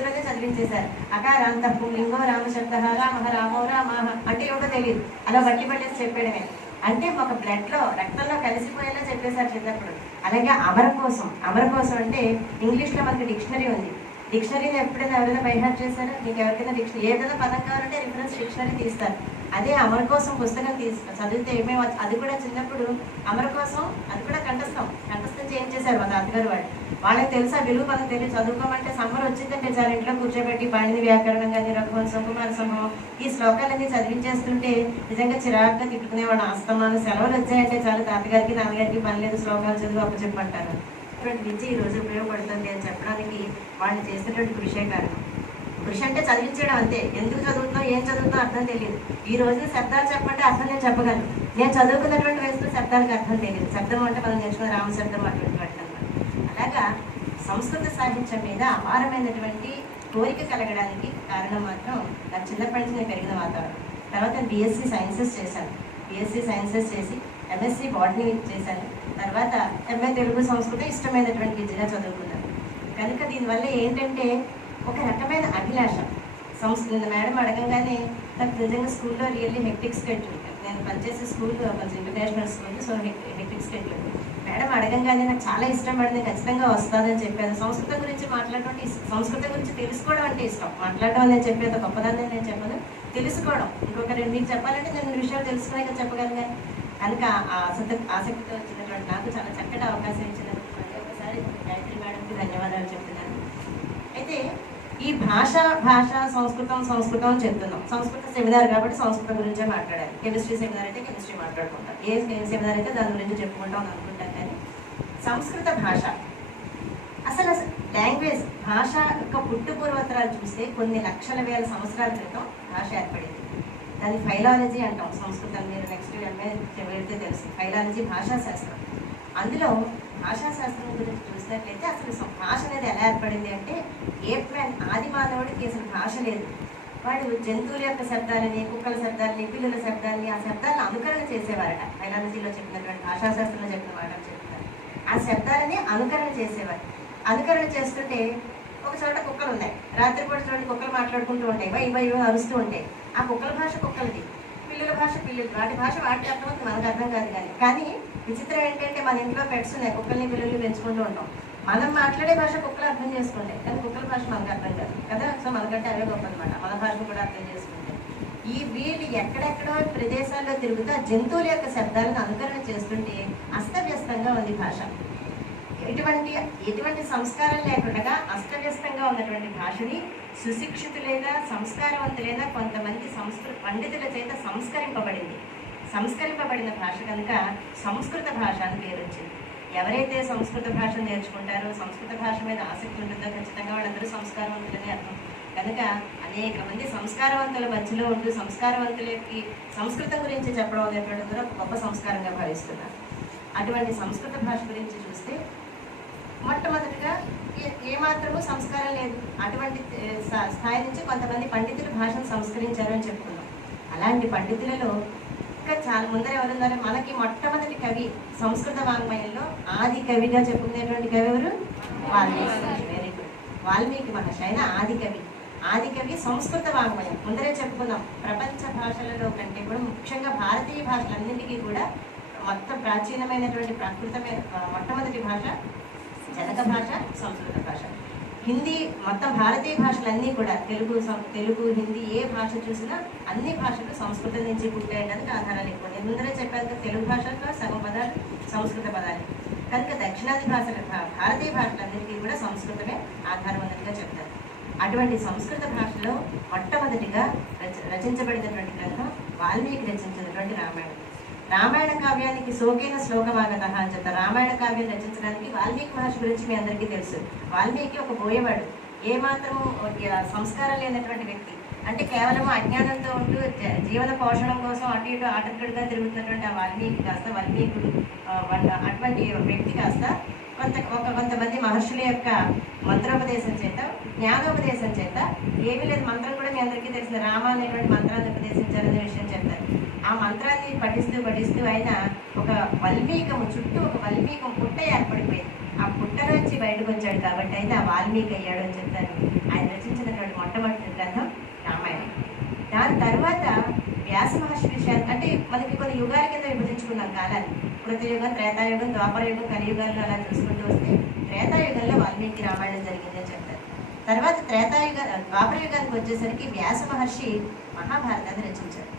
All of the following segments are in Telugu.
పేజీలోనే చదివించేశారు. అకారాంత పుల్లింగో రామశబ్ద రామ రామో రామ అంటే ఏమిటో తెలియదు, అలా బట్టి పట్టేసి చెప్పేయడమే. అంటే ఒక బ్లడ్లో రక్తంలో కలిసిపోయేలా చెప్పేశారు చిన్నప్పుడు. అలాగే అమర కోసం అంటే ఇంగ్లీష్లో మనకి డిక్షనరీ ఉంది. డిక్షనరీని ఎప్పుడైనా ఎవరైనా బైహార్ట్ చేశారా? మీకు ఎవరికైనా డిక్షనరీ ఏదైనా పదం కావాలంటే రిఫరెన్స్ డిక్షనరీ తీస్తారు. అదే అమర కోసం పుస్తకం చదివితే ఏమేమి, అది కూడా చిన్నప్పుడు అమర కోసం అది కూడా కంఠస్థం చేంజ్ చేశారు మా తాతగారు వాళ్ళకి తెలుసా విలువ, మనకు తెలియదు. చదువుకోమంటే సమ్మర్ వచ్చిందంటే చాలా ఇంట్లో కూర్చోబెట్టి పాణిని వ్యాకరణం కానీ రఘువంశం కుమార సంభవం ఈ శ్లోకాలన్నీ చదివించేస్తుంటే నిజంగా చిరాగ్గా తిట్టుకునేవాడు. ఆస్తమానం సెలవులు వచ్చాయంటే చాలా తాతగారికి నాన్నగారికి పని లేదు, శ్లోకాలు చదువు అప్పు చెప్పంటారు. ఇటువంటి విద్య ఈరోజు ఉపయోగపడుతుంది అని చెప్పడానికి వాళ్ళు చేసేటువంటి కృషే కారణం. కృషి అంటే చదివించడం అంతే. ఎందుకు చదువుతున్నావు, ఏం చదువుతున్నావు అర్థం తెలియదు. ఈ రోజున శబ్దాలు చెప్పంటే అర్థం నేను చెప్పగలను. నేను చదువుకున్నటువంటి వయసులో శబ్దాలకు అర్థం తెలియదు. శబ్దం అంటే మనం నేర్చుకున్న రామశబ్దం అటువంటి అనమాట. అలాగా సంస్కృత సాహిత్యం మీద అపారమైనటువంటి కోరిక కలగడానికి కారణం మాత్రం నాకు చిన్నప్పటి నుంచి నేను పెరిగిన వాతావరణం. తర్వాత బీఎస్సీ సైన్సెస్ చేశాను. బీఎస్సీ సైన్సెస్ చేసి ఎంఎస్సీ బాటనీ చేశాను. తర్వాత ఎంఏ తెలుగు సంస్కృతం ఇష్టమైనటువంటి విద్యగా చదువుకున్నాను. కనుక దీనివల్ల ఏంటంటే ఒక రకమైన అభిలాష. సంస్కృత మేడం అడగంగానే నాకు నిజంగా స్కూల్లో రియల్లీ హెక్టిక్ స్కెడ్యూల్, నేను పనిచేసే స్కూల్ కొంచెం international school, so hectic schedule. Madam అడగంగానే నాకు చాలా ఇష్టం పడింది, ఖచ్చితంగా వస్తుందని చెప్పాను. సంస్కృతం గురించి మాట్లాడటం అంటే సంస్కృతం గురించి తెలుసుకోవడం అంటే ఇష్టం. మాట్లాడటం అనేది చెప్పేది గొప్పదాన్ని నేను చెప్పను, తెలుసుకోవడం. ఇంకొక మీకు చెప్పాలంటే నేను విషయాలు తెలుసుకునే చెప్పగలను. కనుక ఆసక్తితో వచ్చినటువంటి నాకు చాలా చక్కటి అవకాశం ఇచ్చినందుకు మళ్ళీ ఒకసారి గాయత్రి మేడంకి ధన్యవాదాలు చెప్తున్నాను. అయితే ఈ భాష సంస్కృతం చెప్తున్నాం. సంస్కృత సెమినార్ కాబట్టి సంస్కృతం గురించే మాట్లాడాలి. కెమిస్ట్రీ సెమినార్ అయితే కెమిస్ట్రీ మాట్లాడుకుంటాం, ఏ సెమినార్ అయితే దాని గురించి చెప్పుకుంటాం అనుకుంటాం. కానీ సంస్కృత భాష అసలు లాంగ్వేజ్ భాష యొక్క పుట్టు పూర్వోత్తరాలు చూస్తే కొన్ని లక్షల వేల సంవత్సరాల క్రితం భాష ఏర్పడింది. దాన్ని ఫైలాలజీ అంటాం. సంస్కృతం మీరు నెక్స్ట్ ఎంఏ వెళ్తే తెలుసు. ఫైలాలజీ భాషాశాస్త్రం. అందులో భాషాశాస్త్రం గురించి చూసినట్లయితే అసలు భాష అనేది ఎలా ఏర్పడింది అంటే ఏప్మెన్ ఆది మానవుడికి అసలు భాష లేదు. వాడు జంతువుల యొక్క శబ్దాలని, కుక్కల శబ్దాలని, పిల్లుల శబ్దాలని, ఆ శబ్దాలను అనుకరణ చేసేవారట. ఫైలాలజీలో చెప్పినటువంటి భాషాశాస్త్రంలో చెప్పిన మాటలు చెప్తున్నారు. ఆ శబ్దాలని అనుకరణ చేసేవారు. అనుకరణ చేస్తుంటే ఒక చోట కుక్కలు ఉన్నాయి. రాత్రిపూట చూడండి కుక్కలు మాట్లాడుకుంటూ ఉంటాయి, వై అరుస్తూ ఉంటాయి. ఆ కుక్కల భాష కుక్కలది, పిల్లుల భాష పిల్లులు. వాటి భాష వాటికి అర్థమవుతుంది, మనకు అర్థం కాదు. కానీ విచిత్రం ఏంటంటే మన ఇంట్లో పెట్స్ ఉన్నాయి, కుక్కల్ని పిల్లల్ని పెంచుకుంటూ ఉంటాం. మనం మాట్లాడే భాష కుక్కలు అర్థం చేసుకుంటాయి, కానీ కుక్కల భాష మనకు అర్థం కాదు కదా. సో మనకంటే అవే గొప్ప అనమాట, మన భాషను కూడా అర్థం చేసుకుంటాయి. వీళ్ళు ఎక్కడెక్కడో ప్రదేశాల్లో తిరుగుతూ ఆ జంతువుల యొక్క శబ్దాలను అనుకరణ చేస్తుంటే అస్తవ్యస్తంగా ఉంది భాష. ఎటువంటి సంస్కారం లేకుండా అస్తవ్యస్తంగా ఉన్నటువంటి భాషని సుశిక్షితులైన సంస్కారవంతులైన కొంతమంది సంస్కృత పండితుల చేత సంస్కరింపబడిన భాష కనుక సంస్కృత భాష అని పేరు వచ్చింది. ఎవరైతే సంస్కృత భాష నేర్చుకుంటారో, సంస్కృత భాష మీద ఆసక్తి ఉంటుందో ఖచ్చితంగా వాళ్ళందరూ సంస్కారవంతులని అర్థం. కనుక అనేక మంది సంస్కారవంతుల మధ్యలో ఉంటూ సంస్కారవంతులకి సంస్కృతం గురించి చెప్పడం అనేటువంటిది ఒక గొప్ప సంస్కారంగా భావిస్తున్నారు. అటువంటి సంస్కృత భాష గురించి చూస్తే మొట్టమొదటిగా ఏమాత్రమూ సంస్కారం లేదు. అటువంటి స్థాయి నుంచి కొంతమంది పండితులు భాషను సంస్కరించారు అని చెప్పుకున్నాం. అలాంటి పండితులలో ఇంకా చాలా ముందర ఎవరున్నారు? మనకి మొట్టమొదటి కవి సంస్కృత వాంగ్మయంలో ఆది కవిగా చెప్పుకునేటువంటి కవి ఎవరు? వాల్మీకి. Very good. వాల్మీకి మహర్షి ఆయన ఆది కవి సంస్కృత వాంగ్మయం ముందరే చెప్పుకున్నాం. ప్రపంచ భాషలలో కంటే కూడా ముఖ్యంగా భారతీయ భాషలన్నింటికీ కూడా మొత్తం ప్రాచీనమైనటువంటి ప్రాకృతమైన మొట్టమొదటి భాష జనక భాష సంస్కృత భాష. హిందీ మొత్తం భారతీయ భాషలన్నీ కూడా తెలుగు హిందీ ఏ భాష చూసినా అన్ని భాషలు సంస్కృతం నుంచి పుట్టేయడానికి ఆధారాలు ఎక్కువ. నేను ముందరే చెప్పాను, తెలుగు భాషలో సగం పదాలు సంస్కృత పదాలు. కనుక దక్షిణాది భాషల భారతీయ భాషలన్నింటికీ కూడా సంస్కృతమే ఆధారం అన్నట్టుగా చెప్తారు. అటువంటి సంస్కృత భాషలో మొట్టమొదటిగా రచించబడినటువంటి గ్రంథం వాల్మీకి రచించినటువంటి రామాయణం. రామాయణ కావ్యానికి సోకైన శ్లోకమాగత అని చెప్తారు. రామాయణ కావ్యం రచించడానికి వాల్మీకి మహర్షి గురించి మీ అందరికీ తెలుసు. వాల్మీకి ఒక బోయేవాడు, ఏమాత్రము సంస్కారం లేనటువంటి వ్యక్తి. అంటే కేవలం అజ్ఞానంతో ఉంటూ జీవన పోషణం కోసం అటు ఇటు ఆటంకుడిగా తిరుగుతున్నటువంటి ఆ వాల్మీకుడు అటువంటి వ్యక్తి కాస్త కొంతమంది మహర్షుల యొక్క మంత్రోపదేశం చేత, జ్ఞానోపదేశం చేత, ఏమీ లేదు మంత్రం కూడా మీ అందరికీ తెలిసిన రామ అనేటువంటి మంత్రాన్ని ఉపదేశించారనే విషయం చెప్తారు. ఆ మంత్రాన్ని పఠిస్తూ ఆయన ఒక వల్మీకము చుట్టూ ఒక వల్మీకం పుట్ట ఏర్పడిపోయింది. ఆ పుట్ట నుంచి బయటకు వచ్చాడు కాబట్టి అయితే ఆ వాల్మీకి అయ్యాడు అని చెప్తారు. ఆయన రచించినటువంటి మొట్టమొదటి గ్రంథం రామాయణం. దాని తర్వాత వ్యాస మహర్షి విషయాన్ని అంటే మనకి కొన్ని యుగాల కింద విభజించుకున్నాం కాలాన్ని. కృతయుగం, త్రేతాయుగం, ద్వాపరయుగం, కలియుగాల్లో అలా చూసుకుంటూ వస్తే త్రేతాయుగంలో వాల్మీకి రామాయణం జరిగిందని చెప్తారు. తర్వాత ద్వాపరయుగానికి వచ్చేసరికి వ్యాస మహర్షి మహాభారతాన్ని రచించారు.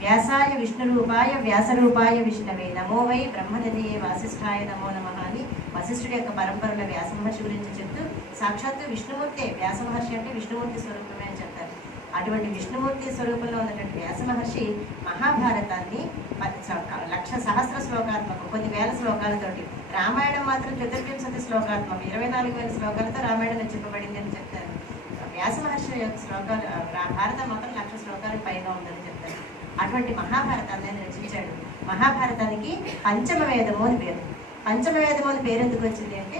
వ్యాసాయ విష్ణురూపాయ వ్యాసరూపాయ విష్ణవే నమో వై బ్రహ్మనిధియే వాసిష్ఠాయ నమో నమః అని వశిష్ఠుడి యొక్క పరంపరలో వ్యాస మహర్షి గురించి చెప్తూ సాక్షాత్తు విష్ణుమూర్తి, వ్యాస మహర్షి అంటే విష్ణుమూర్తి స్వరూపమే అని చెప్తారు. అటువంటి విష్ణుమూర్తి స్వరూపంలో ఉన్నటువంటి వ్యాస మహర్షి మహాభారతాన్ని 1,00,000 సహస్ర శ్లోకాత్మకం, కొన్ని వేల శ్లోకాలతోటి, రామాయణం మాత్రం 14 శ్లోకాత్మకం 24,000 శ్లోకాలతో రామాయణం రచింపబడింది అని చెప్తారు. వ్యాస మహర్షి యొక్క శ్లోకాలు భారతం మాత్రం 1,00,000 శ్లోకాలకు పైగా ఉందని చెప్తారు. అటువంటి మహాభారతాన్ని ఆయన రచించాడు. మహాభారతానికి పంచమ వేదము అని పేరు. పంచమ వేదము అని పేరు ఎందుకు వచ్చింది అంటే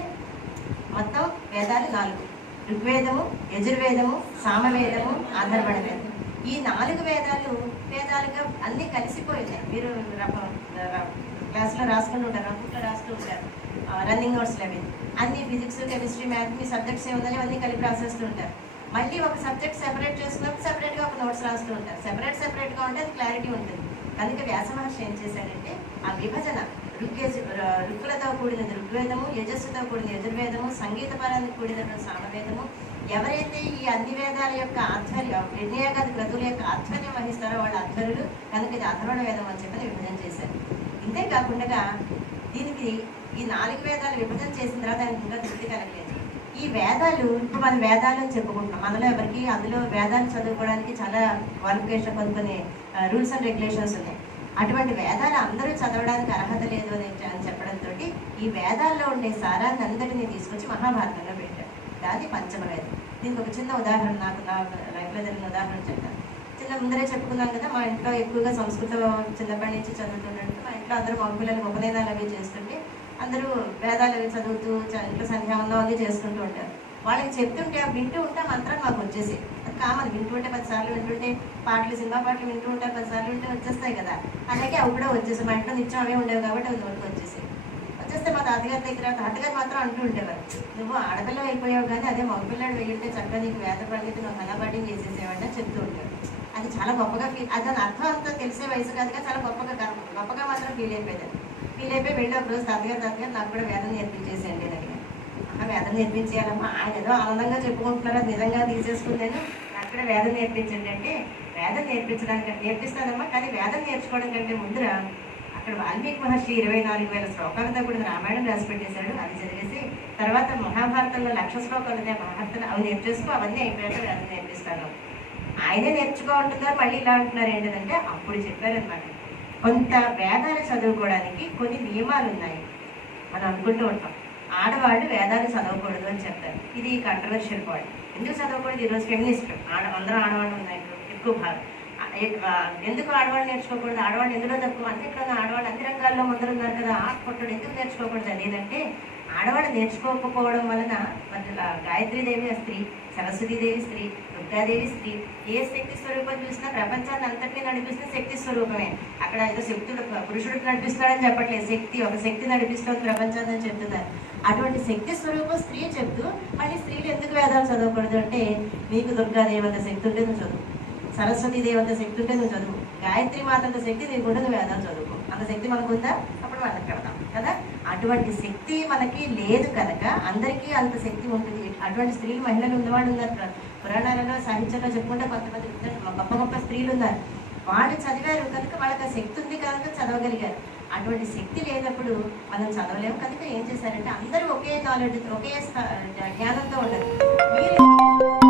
మొత్తం వేదాలు 4: ఋగ్వేదము, యజుర్వేదము, సామవేదము, అథర్వణ వేదం. ఈ 4 వేదాలుగా అన్నీ కలిసిపోయినాయి. మీరు క్లాస్లో రాసుకుంటూ ఉంటారు, నోట్బుక్లో రాస్తూ ఉంటారు, రన్నింగ్ నోట్స్లో అవి అన్ని ఫిజిక్స్, కెమిస్ట్రీ, మ్యాథ్ మీ సబ్జెక్ట్స్ ఏముందని అన్నీ కలిపి రాసేస్తూ ఉంటారు. మళ్ళీ ఒక సబ్జెక్ట్ సెపరేట్ చేసుకున్నప్పుడు సెపరేట్గా ఒక నోట్స్ రాస్తూ ఉంటారు. సెపరేట్గా ఉంటే అది క్లారిటీ ఉంటుంది. కనుక వ్యాస మహర్షి ఏం చేశాడంటే ఆ విభజన ఋక్కులతో కూడినది ఋగ్వేదము, యజస్సుతో కూడిన యజుర్వేదము, సంగీతపరానికి కూడినటువంటి సామవేదము. ఎవరైతే ఈ అన్ని వేదాల యొక్క ఆధ్వర్యం, నిర్ణయగత క్రతువుల యొక్క ఆధ్వర్యం వహిస్తారో వాళ్ళ అధ్వరులు. కనుక ఇది అథర్వణ వేదం అని చెప్పి విభజన చేశారు. ఇంతేకాకుండా దీనికి ఈ 4 వేదాలు విభజన చేసిన తర్వాత ఆయనకి ఇంకా తృప్తి కలగలేదు. ఈ వేదాలు ఇప్పుడు మనం వేదాలను చెప్పుకుంటున్నాం. మనలో ఎవరికి అందులో వేదాలు చదువుకోవడానికి చాలా క్వాలిఫికేషన్, కొన్ని రూల్స్ అండ్ రెగ్యులేషన్స్ ఉన్నాయి. అటువంటి వేదాలు అందరూ చదవడానికి అర్హత లేదు అని చెప్పడంతో ఈ వేదాల్లో ఉండే సారాన్ని అందరినీ తీసుకొచ్చి మహాభారతంలో పెట్టారు. అది పంచమ వేదం. దీనికి ఒక చిన్న ఉదాహరణ, నాకు నా లైఫ్లో జరిగిన ఉదాహరణ చెప్తాను. ముందరే చెప్పుకున్నాం కదా, మా ఇంట్లో ఎక్కువగా సంస్కృతం చిన్నప్పటి నుంచి చదువుతుంటే మా ఇంట్లో అందరూ మగ పిల్లలు ఉపనయనాలు అవి చేస్తుంటే అందరూ వేదాలు అవి చదువుతూ ఇంట్లో సంధ్యావందం అవి చేసుకుంటూ ఉంటారు. వాళ్ళకి చెప్తుంటే వింటూ ఉంటే మంత్రాలు మాకు వచ్చేసి అది కామన్. వింటుంటే 10 సార్లు వింటుంటే పాటలు, సినిమా పాటలు వింటూ ఉంటారు, 10 సార్లు వింటే వచ్చేస్తాయి కదా. అలాగే అవి కూడా వచ్చేసాయి. మా ఇంట్లో నిత్యం అవే ఉండేవి కాబట్టి అవి నోటికి వచ్చేసాయి. వచ్చేస్తే మా తాతగారి దగ్గర తాతగారు మాత్రం అంటూ ఉండేవారు, నువ్వు ఆడపిల్ల అయిపోయావు కానీ అదే మగపిల్లాడు వెయ్యింటే చక్కగా నీకు వేద పండితులు నువ్వు హలాబాటి చేసేసేవాడిని చెప్తూ ఉంటాడు. అది చాలా గొప్పగా దాని అర్థం అంతా తెలిసే వయసు కాదుగా, చాలా గొప్పగా మాత్రం ఫీల్ అయిపోయి వెళ్ళి ఒక రోజు తాతగారు నాకు కూడా వేదం నేర్పించేసేయండి అని అడిగాను. వేదం నేర్పించేయాలమ్మా, ఆయన ఏదో ఆనందంగా చెప్పుకుంటున్నారు, అది నిజంగా తీసేసుకుందని నాకు కూడా వేదం నేర్పించండి అంటే, వేదం నేర్పించడానికి నేర్పిస్తానమ్మా, కానీ వేదం నేర్చుకోవడం కంటే ముందర అక్కడ వాల్మీకి మహర్షి 24,000 శ్లోకాలతో కూడిన రామాయణం రాసి పెట్టేశాడు. అది చదివేసి తర్వాత మహాభారతంలో 1,00,000 శ్లోకాలు ఉన్నాయి, మహాభారతంలో అవి నేర్చేసుకో, అవన్నీ అయిపోయాక వేదం నేర్పిస్తాను. ఆయనే నేర్చుకుంటున్నారు. మళ్ళీ ఇలా అంటున్నారు ఏంటంటే అప్పుడు చెప్పారనమాట, కొంత వేదాలు చదువుకోవడానికి కొన్ని నియమాలు ఉన్నాయి. మనం అనుకుంటూ ఉంటాం ఆడవాళ్ళు వేదాలు చదవకూడదు అని చెప్తారు. ఇది కంట్రవర్షియల్ పాయింట్. ఎందుకు చదవకూడదు? ఈరోజు ఫెమినిస్ట్ అందరూ ఆడవాళ్ళు ఉన్నాయి ఎక్కువ భాగం. ఎందుకు ఆడవాళ్ళు నేర్చుకోకూడదు? ఆడవాళ్ళు ఎందులో తక్కువ అంటే ఇక్కడ ఆడవాళ్ళు అన్ని రంగాల్లో ముందరున్నారు కదా, ఆకుపట్టుడు ఎందుకు నేర్చుకోకూడదు? అదేంటంటే ఆడవాళ్ళు నేర్చుకోకపోవడం వలన గాయత్రీదేవి స్త్రీ, సరస్వతీదేవి స్త్రీ, దుర్గాదేవి స్త్రీ. ఏ శక్తి స్వరూపం చూసినా ప్రపంచాన్ని అంతటినీ నడిపిస్తున్న శక్తి స్వరూపమే. అక్కడ ఏదో శక్తుడు పురుషుడికి నడిపిస్తాడని చెప్పట్లేదు, ఒక శక్తి నడిపిస్తుంది ప్రపంచాన్ని అని చెప్తున్నారు. అటువంటి శక్తి స్వరూపం స్త్రీ చెప్తూ మళ్ళీ స్త్రీలు ఎందుకు వేదాలు చదవకూడదు అంటే, నీకు దుర్గాదేవి అంత శక్తి ఉంటే నువ్వు చదువు, సరస్వతీదేవి అంత శక్తి ఉంటే నువ్వు చదువు, గాయత్రి మాత అంత శక్తి నీకు ఉంటే నువ్వు వేదాలు చదువుకో. అంత శక్తి మనకు ఉందా? అప్పుడు వాళ్ళకి కడతాం కదా. అటువంటి శక్తి మనకి లేదు కనుక అందరికీ అంత శక్తి ఉంటుంది. అటువంటి స్త్రీలు, మహిళలు ఉన్నవాళ్ళు ఉన్నారు. పురాణాలలో, సాహిత్యంలో చెప్పుకుంటే కొంతమంది గొప్ప గొప్ప స్త్రీలు ఉన్నారు. వాళ్ళు చదివారు కనుక వాళ్ళకి ఆ శక్తి ఉంది కనుక చదవగలిగారు. అటువంటి శక్తి లేనప్పుడు మనం చదవలేము. కనుక ఏం చేశారంటే అందరూ ఒకే నాలెడ్జ్, ఒకే జ్ఞానంతో ఉండదు. మీరు